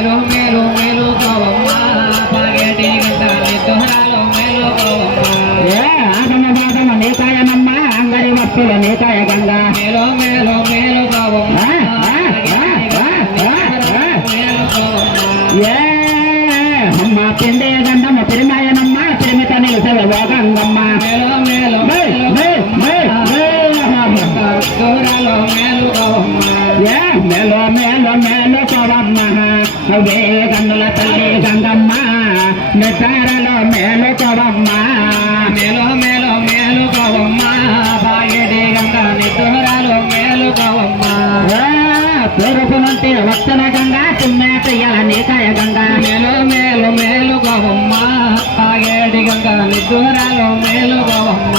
మేలు మేలు మేలు గోవమ్మ పాగేటి గంగ నిద్దురాలో మేలు గోవమ్మ ఆగమ బాగమ నీకాయనమ్మ అంగడి వస్తువుల నీకాయ గంగ మేలు మేలు మేలు గోవమ్మ అమ్మ పిండే గంధమ్మ పిరిమాయనమ్మ పిరిమిత నిలుసవ గంగమ్మ మేలు మేలు నిద్దురాలో మేలు గోవమ్మ మేలో మేలో మేలు కోవమ్మ అవే గన్నుల తల్లి గంగమ్మ నిద్రలో మేలు కోవమ్మ మేలు మేలు మేలు గోవమ్మ పాగేటి గంగ నిద్దురాలో మేలు గోవమ్మ తూర్పు నుండి వస్తున్న గంగ తుమ్మే చెయ్యాల నీకాయ గంగ మేలు మేలు మేలు గోవమ్మ పాగేటి గంగ నిద్దురాలో మేలు గోవమ్మ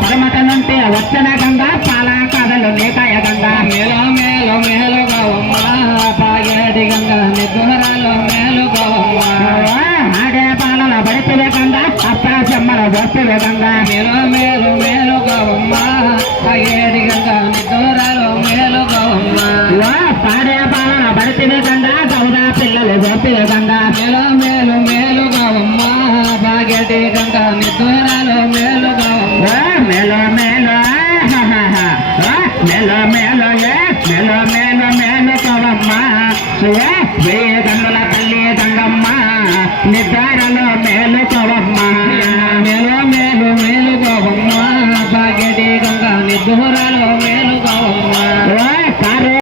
పరమట నుండి వస్తున్న గంగ పాల కాదలు నీకాయ గంగ మేలు మేలు మేలు గోవమ్మ పాగేటి గంగ నిద్దురాలో మేలు గోవమ్మ ఆడే పాలల బడిపివే గంగ అప్ప చెమ్మల బొప్పివే గంగ మేలు మేలు మేలు గోవమ్మ పాగేటి గంగ నిద్దురాలో మేలు గోవమ్మ పాడే పాలన బడిపివే గంగ గౌడ పిల్లలు బొప్పివే గంగ మేలు మేలు మేలు గోవమ్మ పాగేటి గంగ నిద్దురాలో మేలు గోవమ్మ మేలో మేలో మేలో మేలో మేలో మేలో మేలు కవమ్మ వేగన